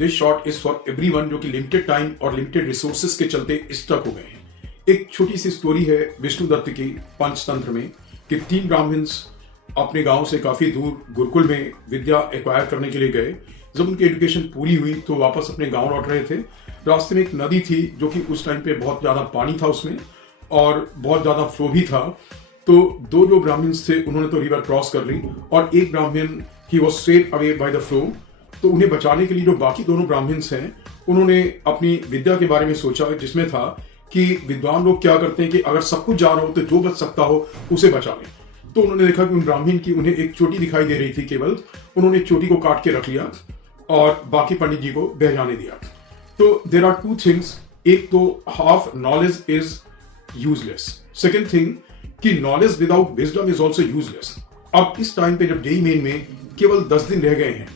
This shot is for everyone जो कि limited time और लिमिटेड रिसोर्सेज के चलते स्टक हो गए हैं। एक छोटी सी स्टोरी है विष्णुदत्त की पंचतंत्र में कि 3 ब्राह्मण्स अपने गांव से काफी दूर गुरुकुल में विद्या एक्वायर करने के लिए गए। जब उनकी एजुकेशन पूरी हुई तो वापस अपने गांव लौट रहे थे। रास्ते में एक नदी थी जो कि उस टाइम पे बहुत ज्यादा पानी था उसमें और बहुत ज्यादा फ्लो भी था। तो 2 जो ब्राह्मण्स थे उन्होंने तो रिवर क्रॉस कर ली और एक ब्राह्मण he was swept away by the flow. तो उन्हें बचाने के लिए जो बाकी दोनों ब्राह्मण्स हैं उन्होंने अपनी विद्या के बारे में सोचा, जिसमें था कि विद्वान लोग क्या करते हैं कि अगर सब कुछ जा रहा हो तो जो बच सकता हो उसे बचा लें। तो उन्होंने देखा कि उन ब्राह्मण की उन्हें एक चोटी दिखाई दे रही थी केवल। उन्होंने चोटी को काट के रख लिया और बाकी पंडित जी को बह जाने दिया। तो देयर आर 2 थिंग्स, एक तो half knowledge is useless, second thing कि knowledge without wisdom is also useless. अब इस टाइम पे जब जेईई मेन में केवल 10 दिन रह गए हैं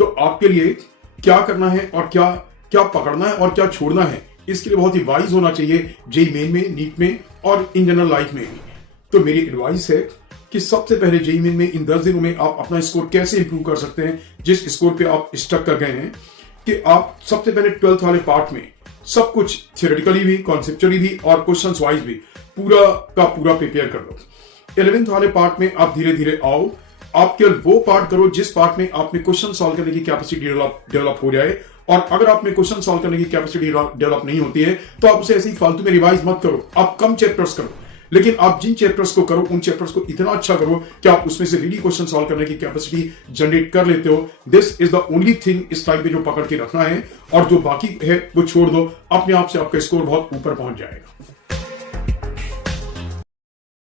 तो आपके लिए क्या करना है और क्या क्या पकड़ना है और क्या छोड़ना है, इसके लिए बहुत ही वाइज होना चाहिए जेईई मेन में, नीट में और इन जनरल लाइफ में भी। तो मेरी एडवाइस है कि सबसे पहले जेईई मेन में इन 10 दिनों में आप अपना स्कोर कैसे इंप्रूव कर सकते हैं, जिस स्कोर पे आप स्टक कर गए हैं, कि आप सबसे पहले 12th वाले पार्ट में सब कुछ थियोरेटिकली भी, कॉन्सेप्चुअली भी और क्वेश्चंस वाइज भी पूरा का पूरा प्रिपेयर कर लो। 11th वाले पार्ट में आप धीरे धीरे आओ। आप केवल वो पार्ट करो जिस पार्ट में आप में क्वेश्चन सॉल्व करने की कैपेसिटी डेवलप हो जाए, और अगर आप में क्वेश्चन सॉल्व करने की कैपेसिटी डेवलप नहीं होती है तो आप उसे ऐसे ही फालतू में रिवाइज मत करो। आप कम चैप्टर्स करो, लेकिन आप जिन चैप्टर्स को करो उन चैप्टर्स को इतना अच्छा करो कि आप उसमें से रियली क्वेश्चन सॉल्व करने की कैपेसिटी जनरेट कर लेते हो। This is the only thing इस टाइम पे जो पकड़ के रखना है, और जो बाकी है वो छोड़ दो, अपने आप से आपका स्कोर बहुत ऊपर पहुंच जाएगा।